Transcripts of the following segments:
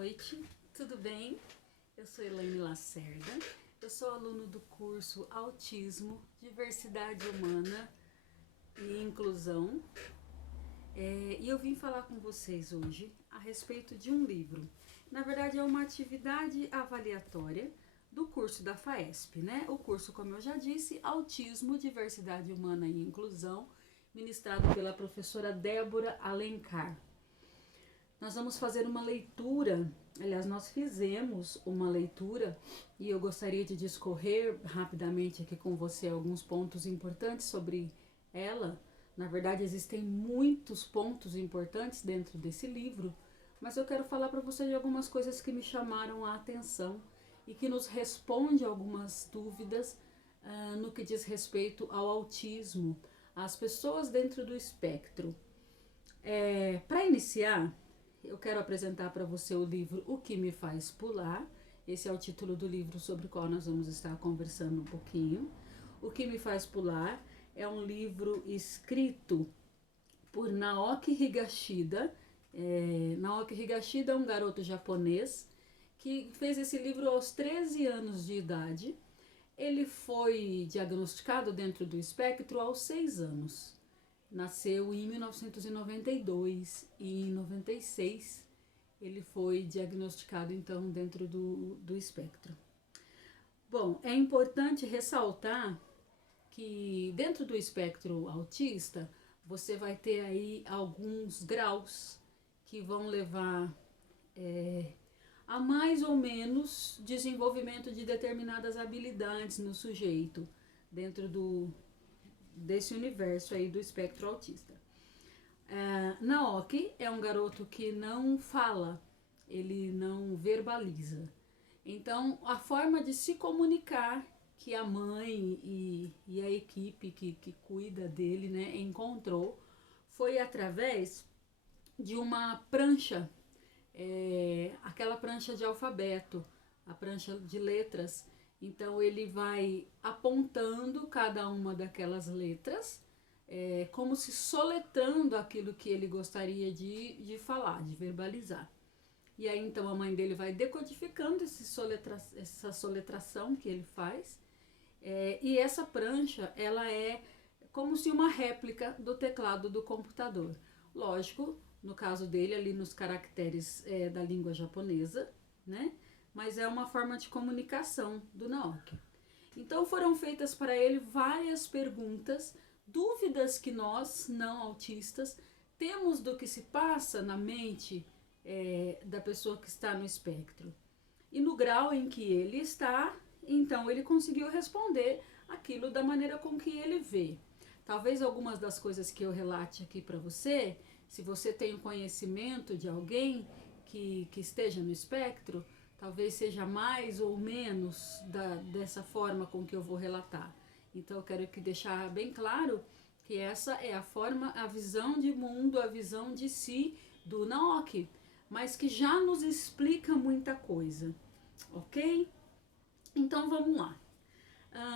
noite, tudo bem? Eu sou Elaine Lacerda, eu sou aluno do curso Autismo, Diversidade Humana e Inclusão e eu vim falar com vocês hoje a respeito de um livro. Na verdade é uma atividade avaliatória do curso da FAESP, né? O curso, como eu já disse, Autismo, Diversidade Humana e Inclusão, ministrado pela professora Débora Alencar. Nós vamos fazer uma leitura, aliás, nós fizemos uma leitura e eu gostaria de discorrer rapidamente aqui com você alguns pontos importantes sobre ela. Na verdade, existem muitos pontos importantes dentro desse livro, mas eu quero falar para você de algumas coisas que me chamaram a atenção e que nos responde algumas dúvidas no que diz respeito ao autismo, às pessoas dentro do espectro. Para iniciar, eu quero apresentar para você o livro O Que Me Faz Pular. Esse é o título do livro sobre o qual nós vamos estar conversando um pouquinho. O Que Me Faz Pular é um livro escrito por Naoki Higashida. Naoki Higashida é um garoto japonês que fez esse livro aos 13 anos de idade. Ele foi diagnosticado dentro do espectro aos 6 anos. Nasceu em 1992 e em 96 ele foi diagnosticado então dentro do espectro. Bom, é importante ressaltar que dentro do espectro autista você vai ter aí alguns graus que vão levar a mais ou menos desenvolvimento de determinadas habilidades no sujeito dentro desse universo aí do espectro autista. Naoki é um garoto que não fala, ele não verbaliza. Então, a forma de se comunicar que a mãe e a equipe que cuida dele, né, encontrou foi através de uma prancha, aquela prancha de alfabeto, a prancha de letras. Então ele vai apontando cada uma daquelas letras, como se soletrando aquilo que ele gostaria de falar, de verbalizar. E aí então a mãe dele vai decodificando essa soletração que ele faz, e essa prancha ela é como se uma réplica do teclado do computador. Lógico, no caso dele ali nos caracteres da língua japonesa, né? Mas é uma forma de comunicação do Naoki. Então foram feitas para ele várias perguntas, dúvidas que nós, não autistas, temos do que se passa na mente da pessoa que está no espectro. E no grau em que ele está, então ele conseguiu responder aquilo da maneira com que ele vê. Talvez algumas das coisas que eu relate aqui para você, se você tem o conhecimento de alguém que esteja no espectro, talvez seja mais ou menos dessa forma com que eu vou relatar. Então eu quero deixar bem claro que essa é a forma, a visão de mundo, a visão de si do Naoki, mas que já nos explica muita coisa, ok? Então vamos lá.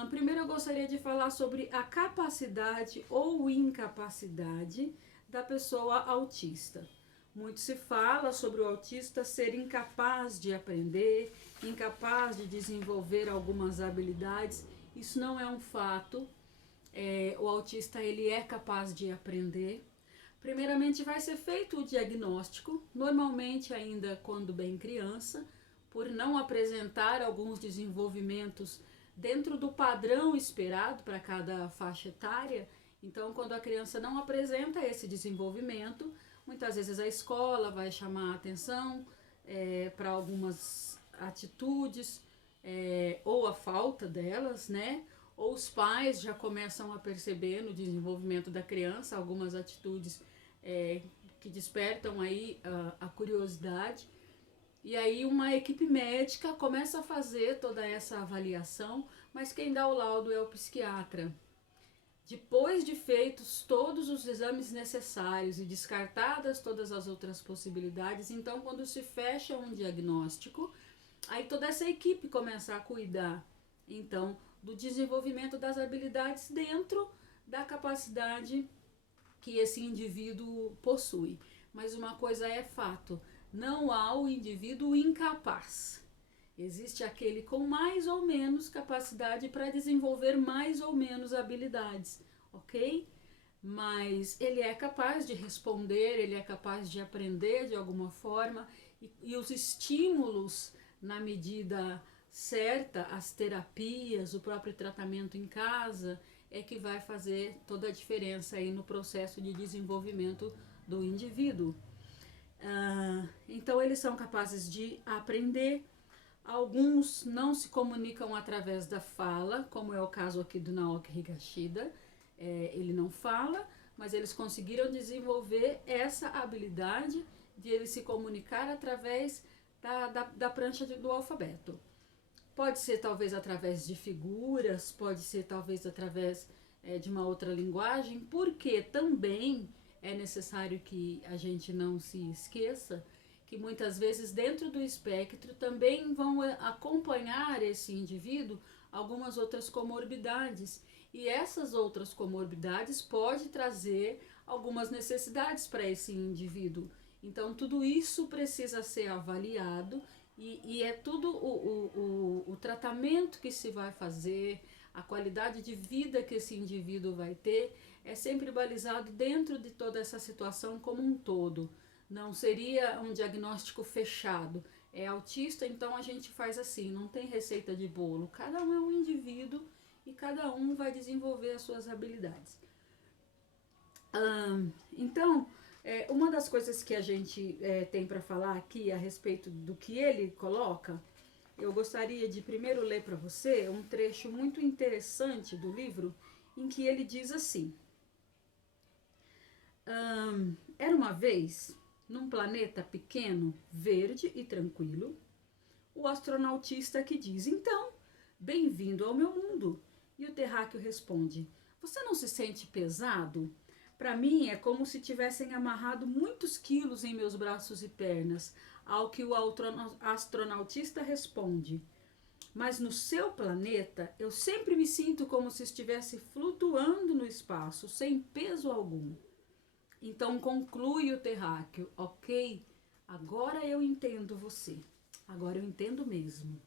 Primeiro eu gostaria de falar sobre a capacidade ou incapacidade da pessoa autista. Muito se fala sobre o autista ser incapaz de aprender, incapaz de desenvolver algumas habilidades. Isso não é um fato. O autista ele é capaz de aprender. Primeiramente vai ser feito o diagnóstico, normalmente ainda quando bem criança, por não apresentar alguns desenvolvimentos dentro do padrão esperado para cada faixa etária. Então, quando a criança não apresenta esse desenvolvimento, muitas vezes a escola vai chamar a atenção para algumas atitudes ou a falta delas, né? Ou os pais já começam a perceber no desenvolvimento da criança algumas atitudes que despertam aí a curiosidade. E aí uma equipe médica começa a fazer toda essa avaliação, mas quem dá o laudo é o psiquiatra. Depois de feitos todos os exames necessários e descartadas todas as outras possibilidades, então quando se fecha um diagnóstico, aí toda essa equipe começa a cuidar, então, do desenvolvimento das habilidades dentro da capacidade que esse indivíduo possui. Mas uma coisa é fato, Não há o indivíduo incapaz. Existe aquele com mais ou menos capacidade para desenvolver mais ou menos habilidades, ok? Mas ele é capaz de responder, ele é capaz de aprender de alguma forma, e os estímulos, na medida certa, as terapias, o próprio tratamento em casa, é que vai fazer toda a diferença aí no processo de desenvolvimento do indivíduo. Então eles são capazes de aprender. Alguns não se comunicam através da fala, como é o caso aqui do Naoki Higashida. Ele não fala, mas eles conseguiram desenvolver essa habilidade de ele se comunicar através da prancha do alfabeto. Pode ser talvez através de figuras, pode ser talvez através de uma outra linguagem, porque também é necessário que a gente não se esqueça que muitas vezes dentro do espectro também vão acompanhar esse indivíduo algumas outras comorbidades, e essas outras comorbidades podem trazer algumas necessidades para esse indivíduo. Então tudo isso precisa ser avaliado, e é tudo o tratamento que se vai fazer, a qualidade de vida que esse indivíduo vai ter, é sempre balizado dentro de toda essa situação como um todo. Não seria um diagnóstico fechado. É autista, então a gente faz assim, não tem receita de bolo. Cada um é um indivíduo e cada um vai desenvolver as suas habilidades. Então, uma das coisas que a gente tem para falar aqui a respeito do que ele coloca, eu gostaria de primeiro ler para você um trecho muito interessante do livro, em que ele diz assim: era uma vez, num planeta pequeno, verde e tranquilo, o astronautista que diz: então, bem-vindo ao meu mundo. E o terráqueo responde: você não se sente pesado? Para mim é como se tivessem amarrado muitos quilos em meus braços e pernas. Ao que o astronautista responde: mas no seu planeta eu sempre me sinto como se estivesse flutuando no espaço, sem peso algum. Então conclui o terráqueo: ok, agora eu entendo você. Agora eu entendo mesmo.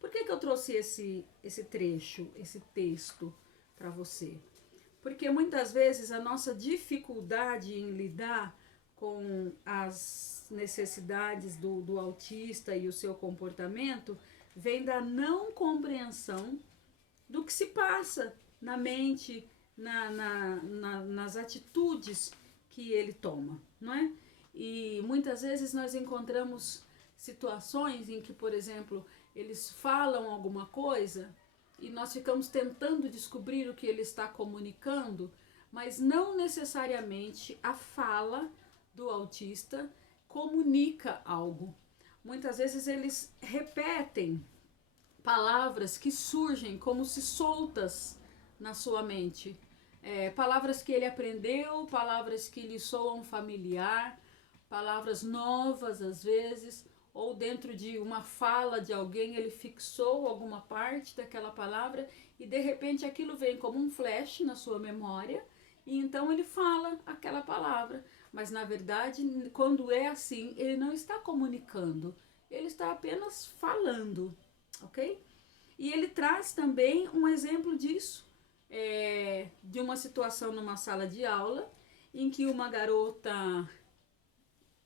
Por que eu trouxe esse trecho, esse texto para você? Porque muitas vezes a nossa dificuldade em lidar com as necessidades do autista e o seu comportamento vem da não compreensão do que se passa na mente, nas atitudes que ele toma, não é? E muitas vezes nós encontramos situações em que, por exemplo, eles falam alguma coisa e nós ficamos tentando descobrir o que ele está comunicando, mas não necessariamente a fala do autista comunica algo. Muitas vezes eles repetem palavras que surgem como se soltas na sua mente. Palavras que ele aprendeu, palavras que lhe soam familiar, palavras novas às vezes, ou dentro de uma fala de alguém ele fixou alguma parte daquela palavra e de repente aquilo vem como um flash na sua memória e então ele fala aquela palavra. Mas na verdade, quando é assim, ele não está comunicando, ele está apenas falando, ok? E ele traz também um exemplo disso, de uma situação numa sala de aula, em que uma garota,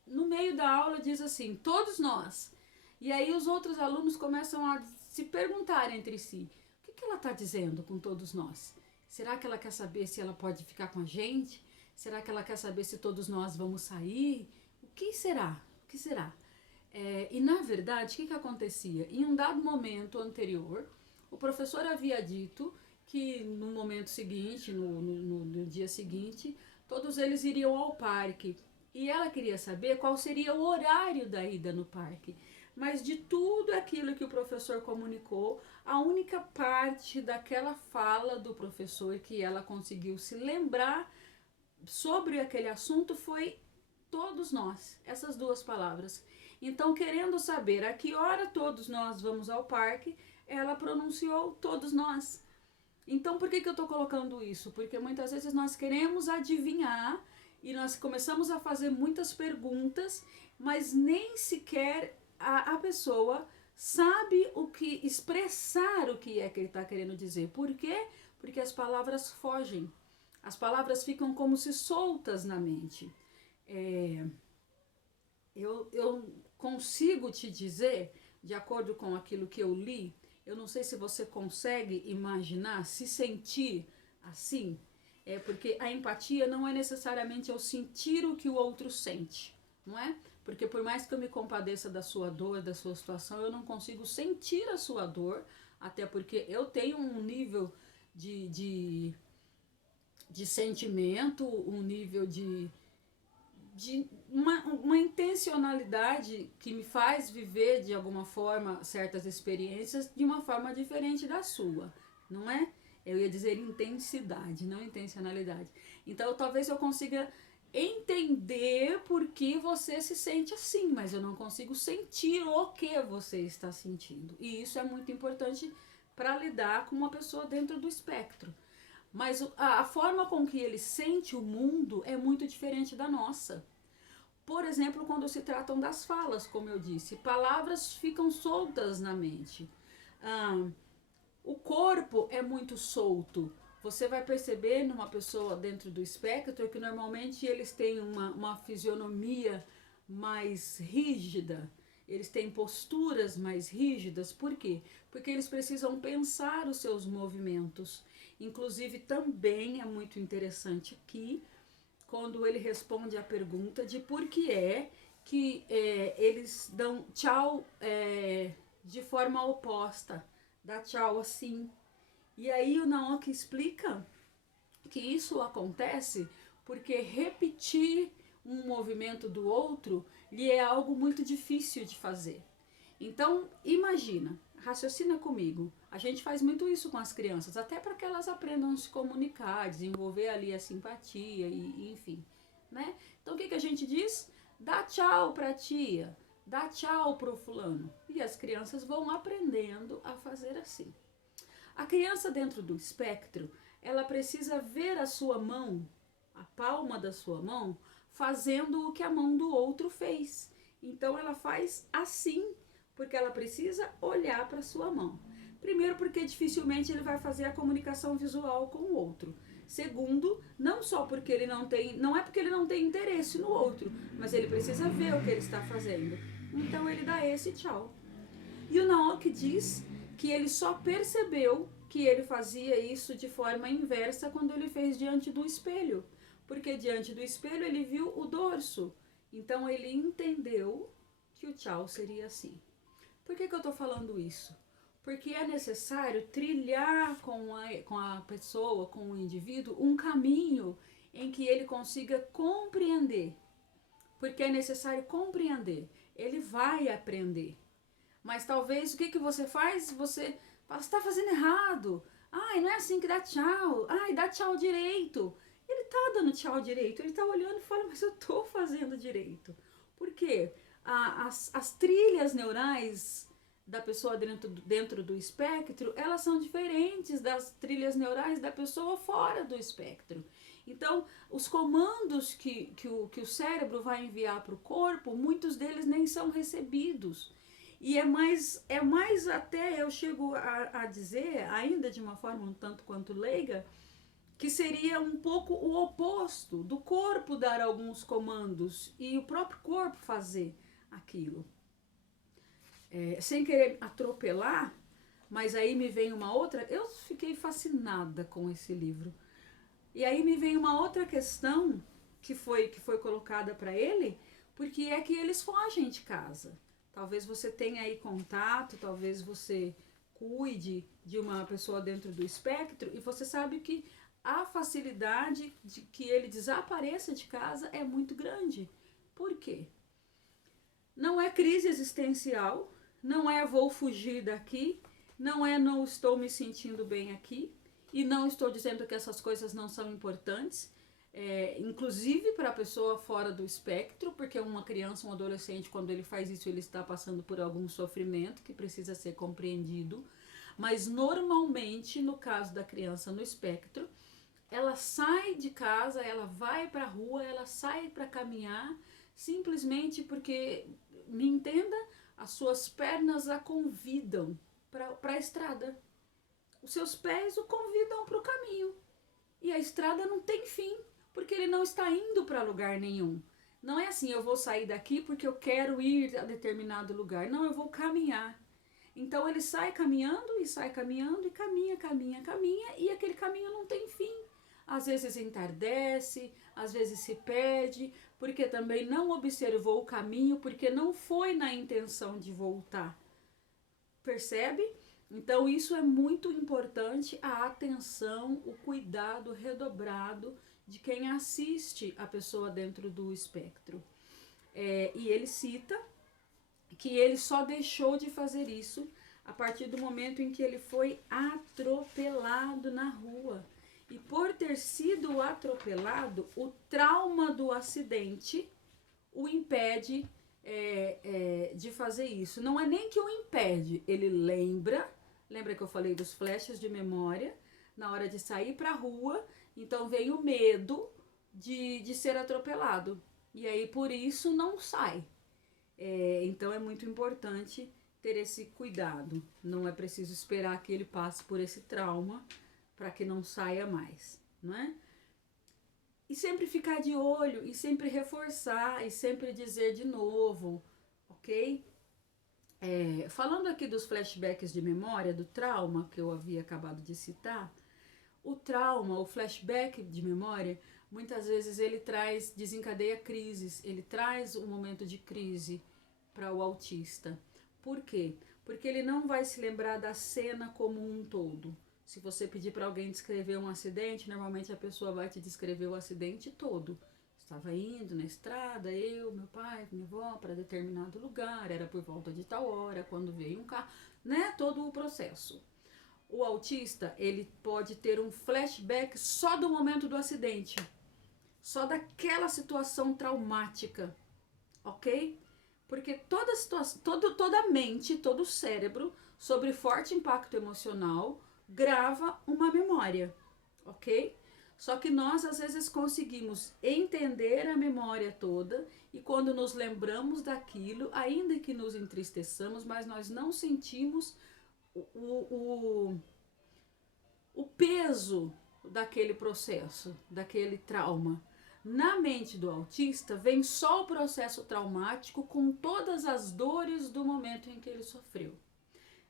no meio da aula, diz assim: todos nós. E aí os outros alunos começam a se perguntar entre si: o que ela está dizendo com todos nós? Será que ela quer saber se ela pode ficar com a gente? Será que ela quer saber se todos nós vamos sair? O que será? O que será? E na verdade, o que acontecia? Em um dado momento anterior, o professor havia dito que no momento seguinte, no dia seguinte, todos eles iriam ao parque. E ela queria saber qual seria o horário da ida no parque. Mas de tudo aquilo que o professor comunicou, a única parte daquela fala do professor que ela conseguiu se lembrar sobre aquele assunto foi todos nós, essas duas palavras. Então, querendo saber a que hora todos nós vamos ao parque, ela pronunciou todos nós. Então, por que eu estou colocando isso? Porque muitas vezes nós queremos adivinhar e nós começamos a fazer muitas perguntas, mas nem sequer a pessoa sabe o que expressar, o que é que ele está querendo dizer. Por quê? Porque as palavras fogem, as palavras ficam como se soltas na mente. Eu consigo te dizer, de acordo com aquilo que eu li, eu não sei se você consegue imaginar, se sentir assim, porque a empatia não é necessariamente eu sentir o que o outro sente, não é? Porque por mais que eu me compadeça da sua dor, da sua situação, eu não consigo sentir a sua dor, até porque eu tenho um nível de sentimento, um nível de uma intencionalidade que me faz viver de alguma forma certas experiências de uma forma diferente da sua, não é? Eu ia dizer intensidade, não intencionalidade. Então talvez eu consiga entender por que você se sente assim, mas eu não consigo sentir o que você está sentindo. E isso é muito importante para lidar com uma pessoa dentro do espectro. Mas a forma com que ele sente o mundo é muito diferente da nossa. Por exemplo, quando se tratam das falas, como eu disse, palavras ficam soltas na mente. O corpo é muito solto. Você vai perceber numa pessoa dentro do espectro que normalmente eles têm uma fisionomia mais rígida, eles têm posturas mais rígidas. Por quê? Porque eles precisam pensar os seus movimentos. Inclusive, também é muito interessante aqui, quando ele responde a pergunta de por que é que eles dão tchau de forma oposta, dá tchau assim. E aí o Naoki explica que isso acontece porque repetir um movimento do outro lhe é algo muito difícil de fazer. Então, imagina, raciocina comigo. A gente faz muito isso com as crianças, até para que elas aprendam a se comunicar, desenvolver ali a simpatia e enfim, né? Então, o que a gente diz? Dá tchau pra tia, dá tchau pro fulano. E as crianças vão aprendendo a fazer assim. A criança dentro do espectro, ela precisa ver a sua mão, a palma da sua mão, fazendo o que a mão do outro fez. Então ela faz assim, porque ela precisa olhar para a sua mão. Primeiro, porque dificilmente ele vai fazer a comunicação visual com o outro. Segundo, não só porque ele não é porque ele não tem interesse no outro, mas ele precisa ver o que ele está fazendo. Então ele dá esse tchau. E o Naoki diz que ele só percebeu que ele fazia isso de forma inversa quando ele fez diante do espelho. Porque diante do espelho ele viu o dorso. Então ele entendeu que o tchau seria assim. Por que eu estou falando isso? Porque é necessário trilhar com a pessoa, com o indivíduo, um caminho em que ele consiga compreender. Porque é necessário compreender. Ele vai aprender. Mas talvez o que você faz? Você fala, você está fazendo errado. Ai, não é assim que dá tchau. Ai, dá tchau direito. Ele tá dando tchau direito. Ele tá olhando e fala, mas eu tô fazendo direito. Por quê? As trilhas neurais da pessoa dentro do espectro, elas são diferentes das trilhas neurais da pessoa fora do espectro. Então, os comandos que o cérebro vai enviar para o corpo, muitos deles nem são recebidos. E é mais até, eu chego a dizer, ainda de uma forma um tanto quanto leiga, que seria um pouco o oposto do corpo dar alguns comandos e o próprio corpo fazer aquilo. Sem querer atropelar, mas aí me vem uma outra, eu fiquei fascinada com esse livro. E aí me vem uma outra questão que foi colocada para ele, porque é que eles fogem de casa. Talvez você tenha aí contato, talvez você cuide de uma pessoa dentro do espectro e você sabe que a facilidade de que ele desapareça de casa é muito grande. Por quê? Não é crise existencial, não é vou fugir daqui, não é não estou me sentindo bem aqui e não estou dizendo que essas coisas não são importantes. Inclusive para a pessoa fora do espectro, porque uma criança, um adolescente, quando ele faz isso, ele está passando por algum sofrimento que precisa ser compreendido. Mas normalmente, no caso da criança no espectro, ela sai de casa, ela vai para a rua, ela sai para caminhar, simplesmente porque, me entenda, as suas pernas a convidam para a estrada. Os seus pés o convidam para o caminho. E a estrada não tem fim, porque ele não está indo para lugar nenhum. Não é assim, eu vou sair daqui porque eu quero ir a determinado lugar. Não, eu vou caminhar. Então ele sai caminhando e caminha, caminha, caminha, e aquele caminho não tem fim. Às vezes entardece, às vezes se perde, porque também não observou o caminho, porque não foi na intenção de voltar. Percebe? Então isso é muito importante, a atenção, o cuidado redobrado de quem assiste a pessoa dentro do espectro. E ele cita que ele só deixou de fazer isso a partir do momento em que ele foi atropelado na rua. E por ter sido atropelado, o trauma do acidente o impede de fazer isso. Não é nem que o impede, ele lembra que eu falei dos flashes de memória, na hora de sair para a rua, então vem o medo de ser atropelado. E aí por isso não sai. Então é muito importante ter esse cuidado. Não é preciso esperar que ele passe por esse trauma para que não saia mais, não é? E sempre ficar de olho, e sempre reforçar, e sempre dizer de novo, ok? Falando aqui dos flashbacks de memória, do trauma que eu havia acabado de citar, o trauma, o flashback de memória, muitas vezes ele desencadeia crises, ele traz um momento de crise para o autista. Por quê? Porque ele não vai se lembrar da cena como um todo. Se você pedir para alguém descrever um acidente, normalmente a pessoa vai te descrever o acidente todo. Estava indo na estrada, eu, meu pai, minha avó, para determinado lugar, era por volta de tal hora, quando veio um carro, né? Todo o processo. O autista, ele pode ter um flashback só do momento do acidente, só daquela situação traumática, ok? Porque toda situação, toda a mente, todo o cérebro, sobre forte impacto emocional, grava uma memória, ok? Só que nós às vezes conseguimos entender a memória toda e quando nos lembramos daquilo, ainda que nos entristeçamos, mas nós não sentimos o peso daquele processo, daquele trauma. Na mente do autista vem só o processo traumático com todas as dores do momento em que ele sofreu.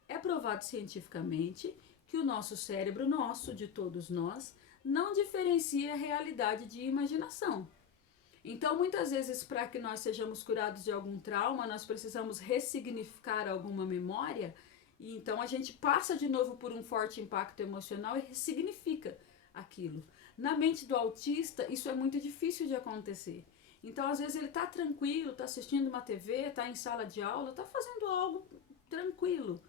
É provado cientificamente que o nosso cérebro, de todos nós, não diferencia realidade de imaginação. Então, muitas vezes, para que nós sejamos curados de algum trauma, nós precisamos ressignificar alguma memória, e então a gente passa de novo por um forte impacto emocional e ressignifica aquilo. Na mente do autista, isso é muito difícil de acontecer. Então, às vezes, ele está tranquilo, está assistindo uma TV, está em sala de aula, está fazendo algo tranquilo.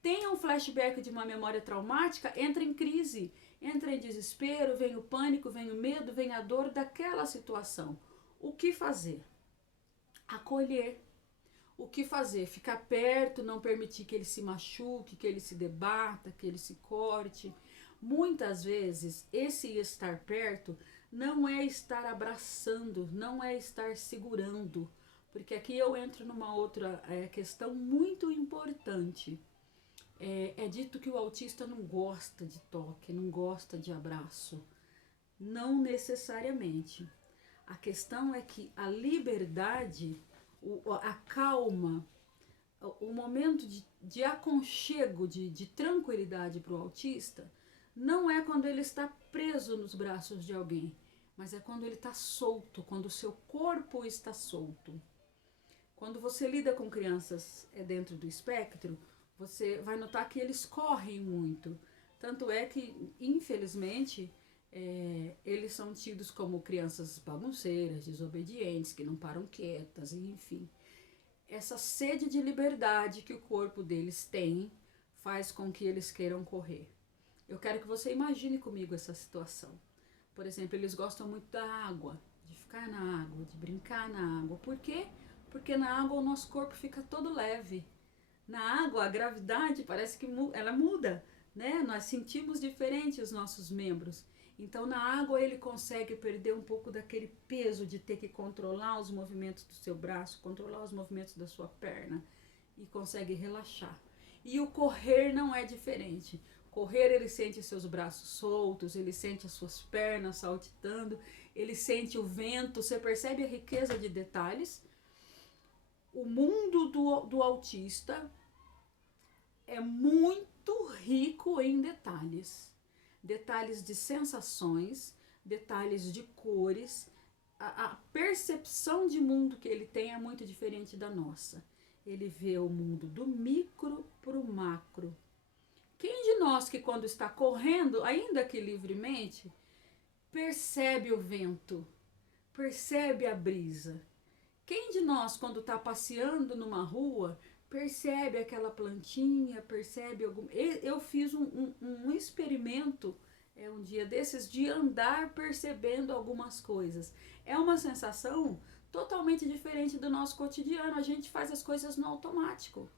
Tem um flashback de uma memória traumática, entra em crise, entra em desespero, vem o pânico, vem o medo, vem a dor daquela situação. O que fazer? Acolher. O que fazer? Ficar perto, não permitir que ele se machuque, que ele se debata, que ele se corte. Muitas vezes, esse estar perto não é estar abraçando, não é estar segurando. Porque aqui eu entro numa outra questão muito importante. É dito que o autista não gosta de toque, não gosta de abraço. Não necessariamente. A questão é que a liberdade, a calma, o momento de aconchego, de tranquilidade para o autista, não é quando ele está preso nos braços de alguém, mas é quando ele está solto, quando o seu corpo está solto. Quando você lida com crianças dentro do espectro, você vai notar que eles correm muito. Tanto é que, infelizmente, eles são tidos como crianças bagunceiras, desobedientes, que não param quietas, enfim. Essa sede de liberdade que o corpo deles tem faz com que eles queiram correr. Eu quero que você imagine comigo essa situação. Por exemplo, eles gostam muito da água, de ficar na água, de brincar na água. Por quê? Porque na água o nosso corpo fica todo leve. Na água, a gravidade parece que ela muda, né? Nós sentimos diferente os nossos membros. Então na água ele consegue perder um pouco daquele peso de ter que controlar os movimentos do seu braço, controlar os movimentos da sua perna e consegue relaxar. E o correr não é diferente. Correr, ele sente seus braços soltos, ele sente as suas pernas saltitando, ele sente o vento, você percebe a riqueza de detalhes. O mundo do autista é muito rico em detalhes. Detalhes de sensações, detalhes de cores. A percepção de mundo que ele tem é muito diferente da nossa. Ele vê o mundo do micro para o macro. Quem de nós que quando está correndo, ainda que livremente, percebe o vento, percebe a brisa? Quem de nós quando está passeando numa rua, percebe aquela plantinha, percebe algum... Eu fiz um experimento um dia desses de andar percebendo algumas coisas. É uma sensação totalmente diferente do nosso cotidiano, a gente faz as coisas no automático.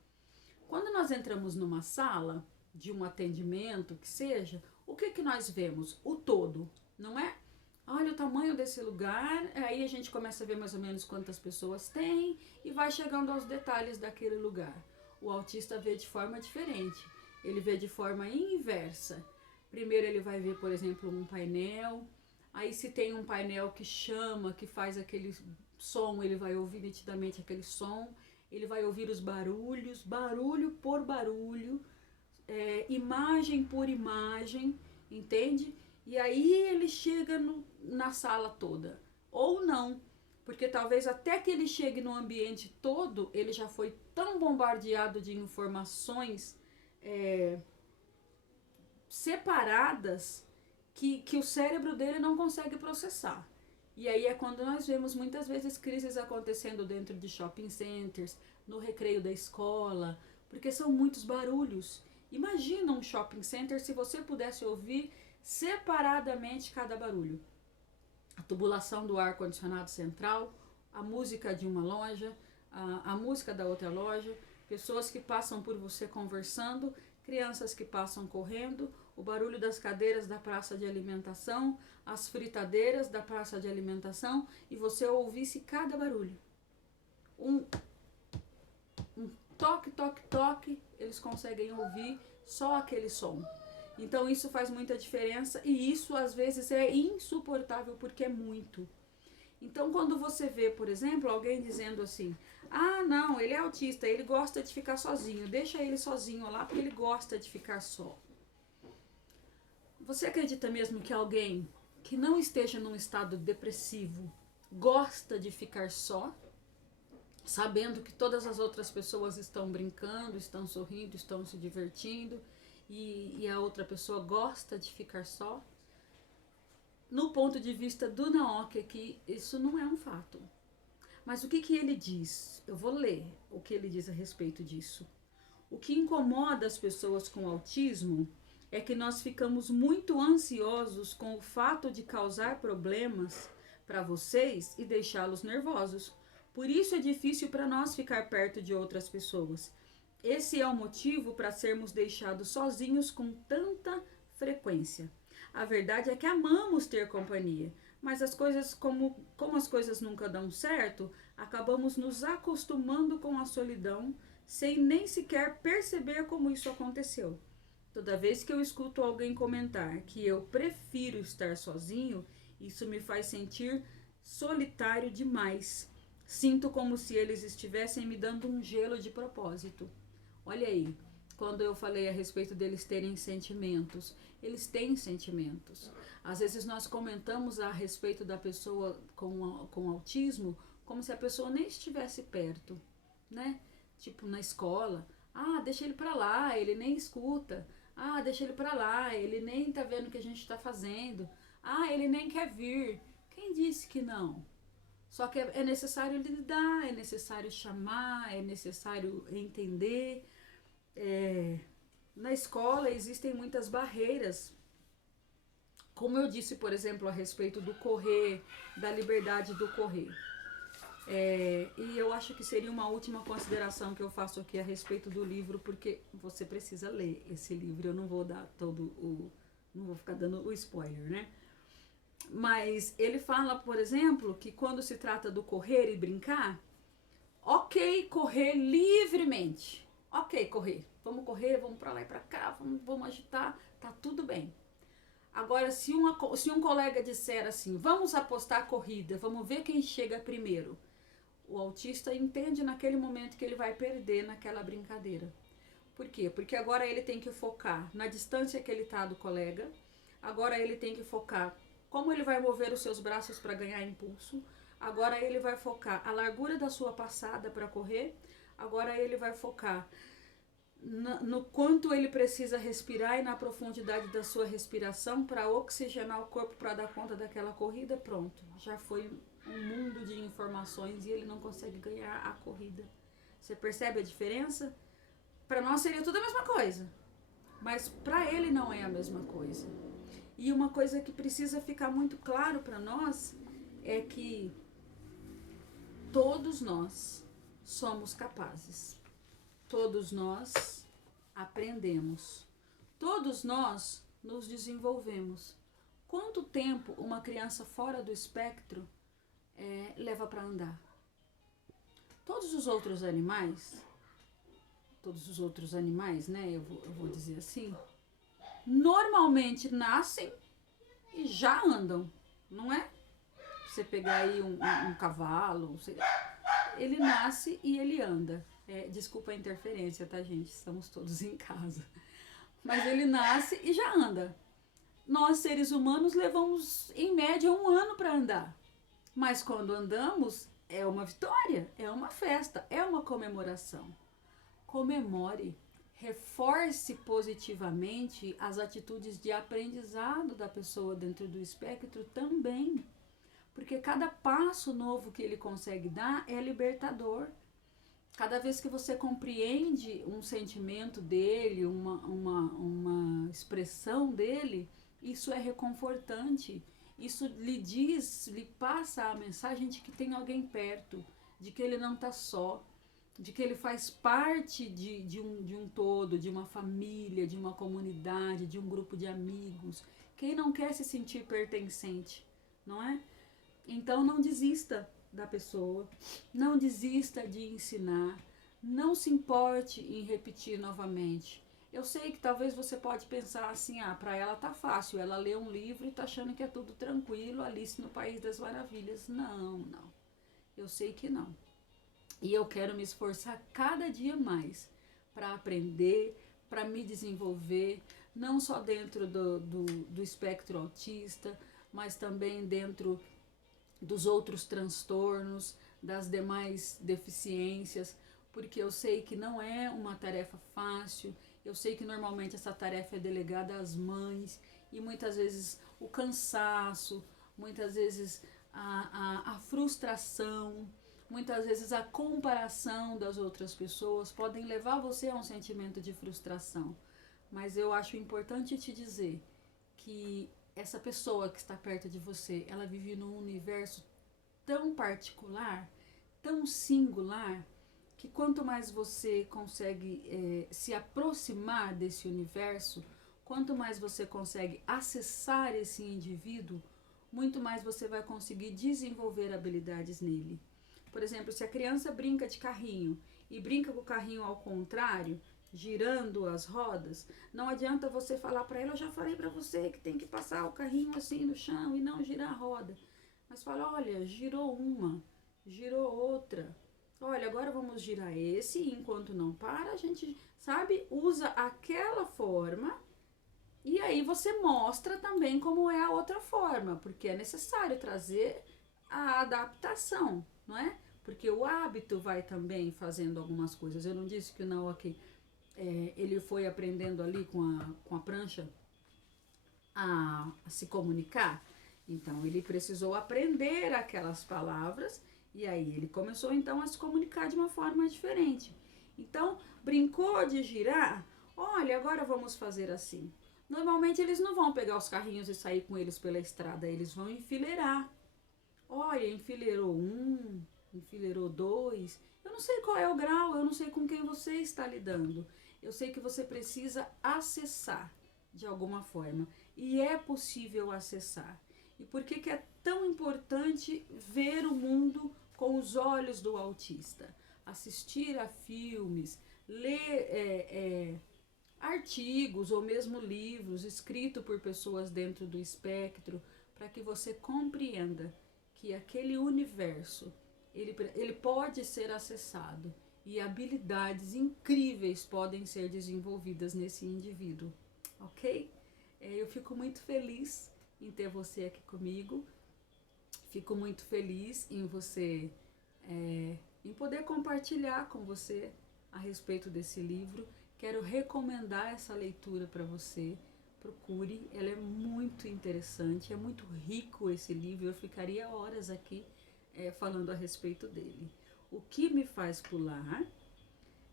Quando nós entramos numa sala de um atendimento, que seja, o que nós vemos? O todo, não é? Olha o tamanho desse lugar, aí a gente começa a ver mais ou menos quantas pessoas tem e vai chegando aos detalhes daquele lugar. O autista vê de forma diferente, ele vê de forma inversa. Primeiro ele vai ver, por exemplo, um painel, aí se tem um painel que chama, que faz aquele som, ele vai ouvir nitidamente aquele som, ele vai ouvir os barulhos, barulho por barulho, imagem por imagem, entende? E aí ele chega na sala toda, ou não, porque talvez até que ele chegue no ambiente todo, ele já foi tão bombardeado de informações separadas que o cérebro dele não consegue processar. E aí é quando nós vemos muitas vezes crises acontecendo dentro de shopping centers, no recreio da escola, porque são muitos barulhos. Imagina um shopping center se você pudesse ouvir separadamente cada barulho. A tubulação do ar-condicionado central, a música de uma loja, a música da outra loja, pessoas que passam por você conversando, crianças que passam correndo, o barulho das cadeiras da praça de alimentação, as fritadeiras da praça de alimentação, e você ouvisse cada barulho. Um toque, toque, toque, eles conseguem ouvir só aquele som. Então isso faz muita diferença e isso às vezes é insuportável porque é muito. Então quando você vê, por exemplo, alguém dizendo assim, ah não, ele é autista, ele gosta de ficar sozinho, deixa ele sozinho lá porque ele gosta de ficar só. Você acredita mesmo que alguém que não esteja num estado depressivo gosta de ficar só? Sabendo que todas as outras pessoas estão brincando, estão sorrindo, estão se divertindo e a outra pessoa gosta de ficar só? No ponto de vista do Naoki aqui, isso não é um fato. Mas o que ele diz? Eu vou ler o que ele diz a respeito disso. O que incomoda as pessoas com autismo é que nós ficamos muito ansiosos com o fato de causar problemas para vocês e deixá-los nervosos. Por isso é difícil para nós ficar perto de outras pessoas. Esse é o motivo para sermos deixados sozinhos com tanta frequência. A verdade é que amamos ter companhia, mas as coisas, como as coisas nunca dão certo, acabamos nos acostumando com a solidão sem nem sequer perceber como isso aconteceu. Toda vez que eu escuto alguém comentar que eu prefiro estar sozinho, isso me faz sentir solitário demais. Sinto como se eles estivessem me dando um gelo de propósito. Olha aí, quando eu falei a respeito deles terem sentimentos, eles têm sentimentos. Às vezes nós comentamos a respeito da pessoa com autismo como se a pessoa nem estivesse perto, né? Tipo na escola, ah, deixa ele pra lá, ele nem escuta. Ah, deixa ele pra lá, ele nem tá vendo o que a gente tá fazendo. Ah, ele nem quer vir. Quem disse que não? Só que é necessário lidar, é necessário chamar, é necessário entender. Na escola existem muitas barreiras. Como eu disse, por exemplo, a respeito do correr, da liberdade do correr. E eu acho que seria uma última consideração que eu faço aqui a respeito do livro, porque você precisa ler esse livro. Eu não vou dar não vou ficar dando o spoiler, né? Mas ele fala, por exemplo, que quando se trata do correr e brincar, ok, correr livremente. Ok, correr, vamos para lá e para cá, vamos agitar, tá tudo bem. Agora, se um colega disser assim, vamos apostar a corrida, vamos ver quem chega primeiro, o autista entende naquele momento que ele vai perder naquela brincadeira. Por quê? Porque agora ele tem que focar na distância que ele está do colega, agora ele tem que focar como ele vai mover os seus braços para ganhar impulso, agora ele vai focar a largura da sua passada para correr, agora ele vai focar no quanto ele precisa respirar e na profundidade da sua respiração para oxigenar o corpo para dar conta daquela corrida. Pronto, já foi um mundo de informações e ele não consegue ganhar a corrida. Você percebe a diferença? Para nós seria tudo a mesma coisa, mas para ele não é a mesma coisa. E uma coisa que precisa ficar muito claro para nós é que todos nós somos capazes. Todos nós aprendemos. Todos nós nos desenvolvemos. Quanto tempo uma criança fora do espectro leva para andar? Todos os outros animais, né, eu vou dizer assim, normalmente nascem e já andam, não é? Você pegar aí um cavalo, ele nasce e ele anda. Desculpa a interferência, tá, gente? Estamos todos em casa. Mas ele nasce e já anda. Nós, seres humanos, levamos em média 1 ano para andar. Mas quando andamos, é uma vitória, é uma festa, é uma comemoração. Comemore, reforce positivamente as atitudes de aprendizado da pessoa dentro do espectro também. Porque cada passo novo que ele consegue dar é libertador. Cada vez que você compreende um sentimento dele, uma expressão dele, isso é reconfortante. Isso lhe passa a mensagem de que tem alguém perto, de que ele não está só, de que ele faz parte de um todo, de uma família, de uma comunidade, de um grupo de amigos. Quem não quer se sentir pertencente, não é? Então não desista da pessoa, não desista de ensinar, não se importe em repetir novamente. Eu sei que talvez você pode pensar assim, para ela tá fácil, ela lê um livro e tá achando que é tudo tranquilo, Alice no País das Maravilhas. Não. Eu sei que não. E eu quero me esforçar cada dia mais para aprender, para me desenvolver, não só dentro do espectro autista, mas também dentro dos outros transtornos, das demais deficiências, porque eu sei que não é uma tarefa fácil, eu sei que normalmente essa tarefa é delegada às mães, e muitas vezes o cansaço, muitas vezes a frustração, muitas vezes a comparação das outras pessoas podem levar você a um sentimento de frustração. Mas eu acho importante te dizer que essa pessoa que está perto de você, ela vive num universo tão particular, tão singular, que quanto mais você consegue se aproximar desse universo, quanto mais você consegue acessar esse indivíduo, muito mais você vai conseguir desenvolver habilidades nele. Por exemplo, se a criança brinca de carrinho e brinca com o carrinho ao contrário, girando as rodas, não adianta você falar para ela, eu já falei para você que tem que passar o carrinho assim no chão e não girar a roda. Mas fala, olha, girou uma, girou outra. Olha, agora vamos girar esse e enquanto não para, a gente, sabe, usa aquela forma e aí você mostra também como é a outra forma, porque é necessário trazer a adaptação, não é? Porque o hábito vai também fazendo algumas coisas. Eu não disse que o Naoki ele foi aprendendo ali com a prancha a se comunicar. Então ele precisou aprender aquelas palavras e aí ele começou então a se comunicar de uma forma diferente. Então brincou de girar, olha, agora vamos fazer assim. Normalmente eles não vão pegar os carrinhos e sair com eles pela estrada, eles vão enfileirar. Olha, enfileirou um, enfileirou dois. Eu não sei qual é o grau, eu não sei com quem você está lidando. Eu sei que você precisa acessar de alguma forma. E é possível acessar. e por que é tão importante ver o mundo com os olhos do autista. Assistir a filmes, ler artigos ou mesmo livros escritos por pessoas dentro do espectro, para que você compreenda que aquele universo ele pode ser acessado e habilidades incríveis podem ser desenvolvidas nesse indivíduo, ok? Eu fico muito feliz em ter você aqui comigo, fico muito feliz em você, em poder compartilhar com você a respeito desse livro. Quero recomendar essa leitura para você. Procure, ela é muito interessante, é muito rico esse livro, eu ficaria horas aqui falando a respeito dele. O que me faz pular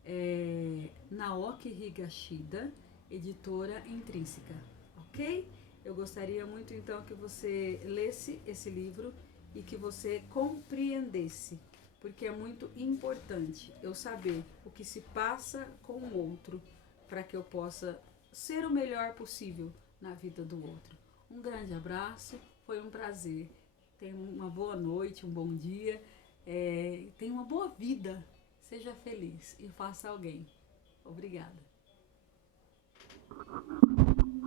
é Naoki Higashida, editora Intrínseca, ok? Eu gostaria muito então que você lesse esse livro e que você compreendesse, porque é muito importante eu saber o que se passa com o outro para que eu possa ser o melhor possível na vida do outro. Um grande abraço, foi um prazer. Tenha uma boa noite, um bom dia, tenha uma boa vida, seja feliz e faça alguém. Obrigada.